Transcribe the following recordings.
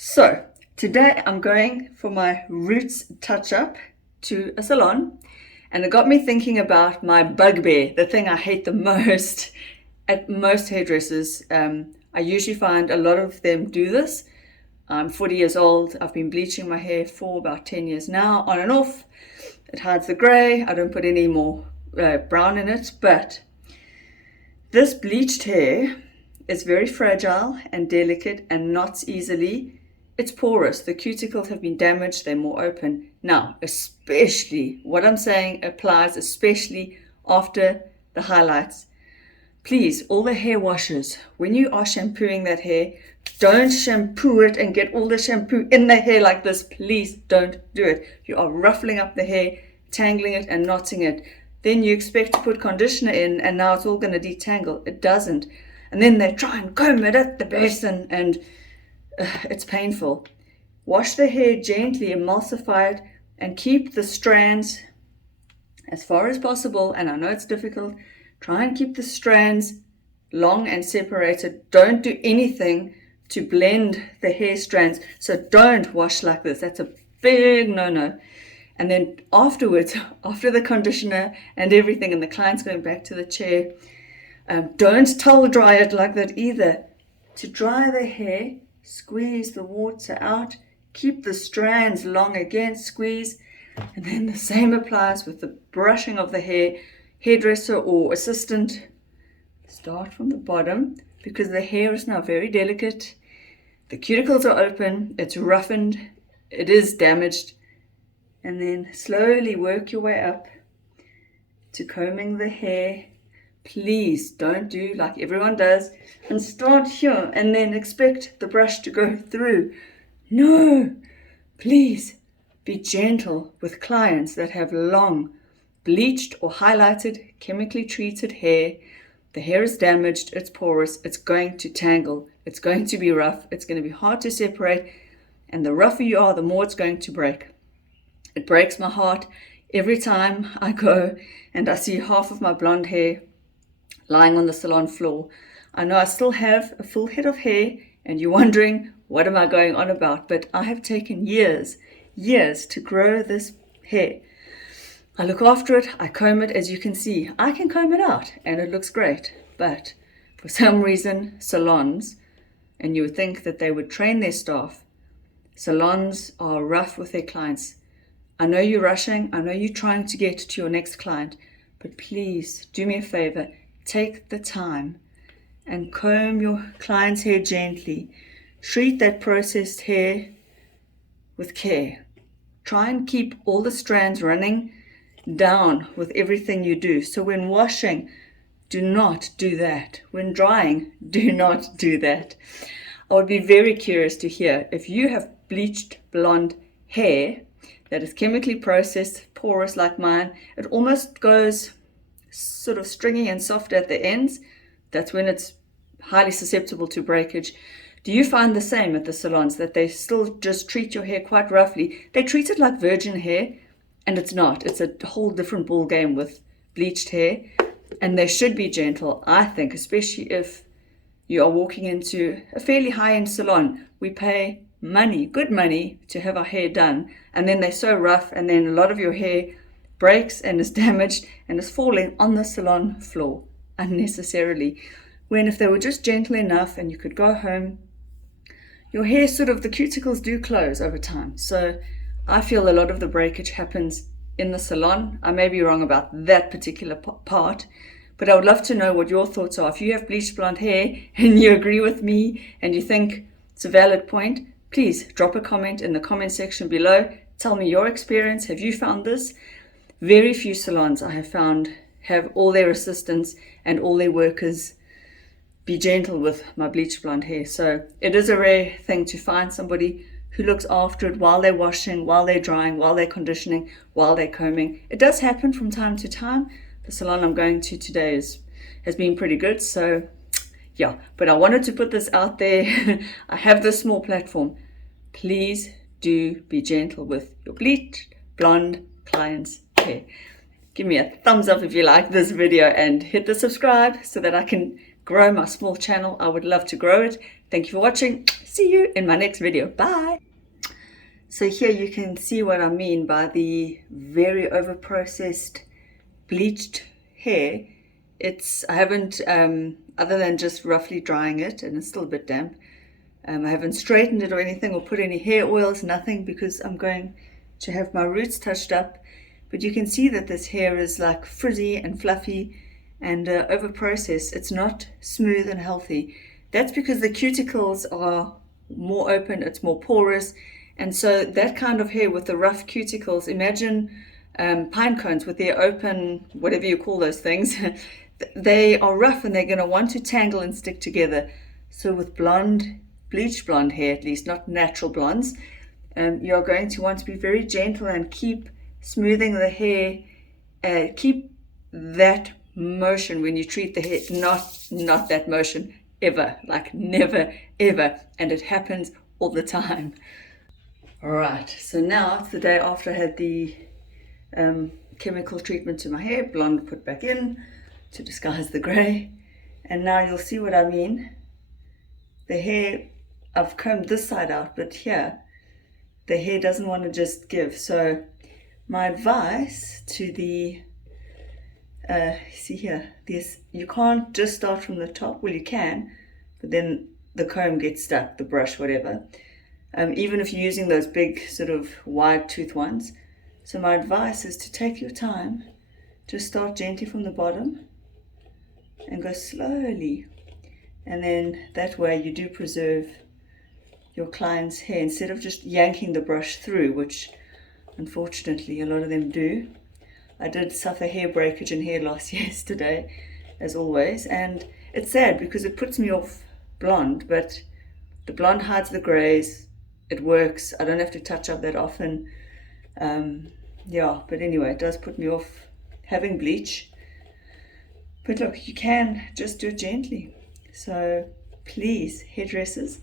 So today I'm going for my roots touch-up to a salon, and it got me thinking about my bugbear, the thing I hate the most at most hairdressers. I usually find a lot of them do this. I'm 40 years old. I've been bleaching my hair for about 10 years now, on and off. It hides the gray. I don't put any more brown in it, but this bleached hair is very fragile and delicate and knots easily. It's porous. The cuticles have been damaged. They're more open. Now, especially, what I'm saying applies especially after the highlights. Please, all the hair washers, when you are shampooing that hair, don't shampoo it and get all the shampoo in the hair like this. Please don't do it. You are ruffling up the hair, tangling it and knotting it. Then you expect to put conditioner in and now it's all going to detangle. It doesn't. And then they try and comb it at the basin and it's painful. Wash the hair gently, emulsify it, and keep the strands as far as possible. And I know it's difficult. Try and keep the strands long and separated. Don't do anything to blend the hair strands. So don't wash like this. That's a big no-no. And then afterwards, after the conditioner and everything, and the client's going back to the chair, don't towel dry it like that either. To dry the hair, squeeze the water out, keep the strands long again, squeeze, and then the same applies with the brushing of the hair. Hairdresser or assistant, start from the bottom because the hair is now very delicate. The cuticles are open, it's roughened, it is damaged, and then slowly work your way up to combing the hair. Please don't do like everyone does and start here and then expect the brush to go through. No, please be gentle with clients that have long bleached or highlighted, chemically treated hair. The hair is damaged, it's porous, it's going to tangle, it's going to be rough, it's going to be hard to separate, and the rougher you are, the more it's going to break. It breaks my heart every time I go and I see half of my blonde hair lying on the salon floor. I know I still have a full head of hair and you're wondering, what am I going on about? But I have taken years to grow this hair. I look after it, I comb it. As you can see, I can comb it out and it looks great. But for some reason, salons, and you would think that they would train their staff, salons are rough with their clients. I know you're rushing, I know you're trying to get to your next client, but please do me a favor, take the time and comb your client's hair gently. Treat that processed hair with care. Try and keep all the strands running down with everything you do. So when washing, do not do that. When drying, do not do that. I would be very curious to hear if you have bleached blonde hair that is chemically processed, porous like mine. It almost goes sort of stringy and soft at the ends. That's when it's highly susceptible to breakage. Do you find the same at the salons, that they still just treat your hair quite roughly? They treat it like virgin hair, and it's not. It's a whole different ball game with bleached hair. And they should be gentle, I think, especially if you are walking into a fairly high-end salon. We pay money, good money, to have our hair done. And then they're so rough, and then a lot of your hair breaks and is damaged and is falling on the salon floor unnecessarily. When if they were just gentle enough and you could go home, your hair sort of, the cuticles do close over time. So I feel a lot of the breakage happens in the salon. I may be wrong about that particular part, but I would love to know what your thoughts are. If you have bleached blonde hair and you agree with me and you think it's a valid point, please drop a comment in the comment section below. Tell me your experience. Have you found this? Very few salons I have found have all their assistants and all their workers be gentle with my bleached blonde hair. So it is a rare thing to find somebody who looks after it while they're washing, while they're drying, while they're conditioning, while they're combing. It does happen from time to time. The salon I'm going to today has been pretty good. So yeah, but I wanted to put this out there. I have this small platform. Please do be gentle with your bleached blonde clients' hair. Give me a thumbs up if you like this video and hit the subscribe so that I can grow my small channel. I would love to grow it. Thank you for watching. See you in my next video. Bye. So here you can see what I mean by the very overprocessed bleached hair. I haven't, other than just roughly drying it, and it's still a bit damp, I haven't straightened it or anything or put any hair oils, nothing, because I'm going to have my roots touched up. But you can see that this hair is like frizzy and fluffy and overprocessed. It's not smooth and healthy. That's because the cuticles are more open, it's more porous. And so that kind of hair with the rough cuticles, imagine pine cones with their open, whatever you call those things, they are rough and they're going to want to tangle and stick together. So with bleached blonde hair, at least, not natural blondes, you're going to want to be very gentle and keep smoothing the hair, keep that motion when you treat the hair, not that motion ever, like never ever, and it happens all the time. All right, so now it's the day after I had the chemical treatment to my hair, blonde put back in to disguise the gray, and now you'll see what I mean. The hair, I've combed this side out, but here the hair doesn't want to just give. So my advice to the see here, this, you can't just start from the top. Well, you can, but then the comb gets stuck, the brush, whatever, even if you're using those big sort of wide tooth ones. So my advice is to take your time, just start gently from the bottom and go slowly, and then that way you do preserve your client's hair instead of just yanking the brush through, which unfortunately a lot of them do. I did suffer hair breakage and hair loss yesterday, as always, and it's sad because it puts me off blonde, but the blonde hides the grays. It works. I don't have to touch up that often. Yeah, but anyway, it does put me off having bleach. But look, you can just do it gently. So please, hairdressers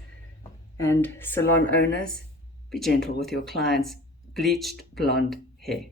and salon owners, be gentle with your clients' bleached blonde hair.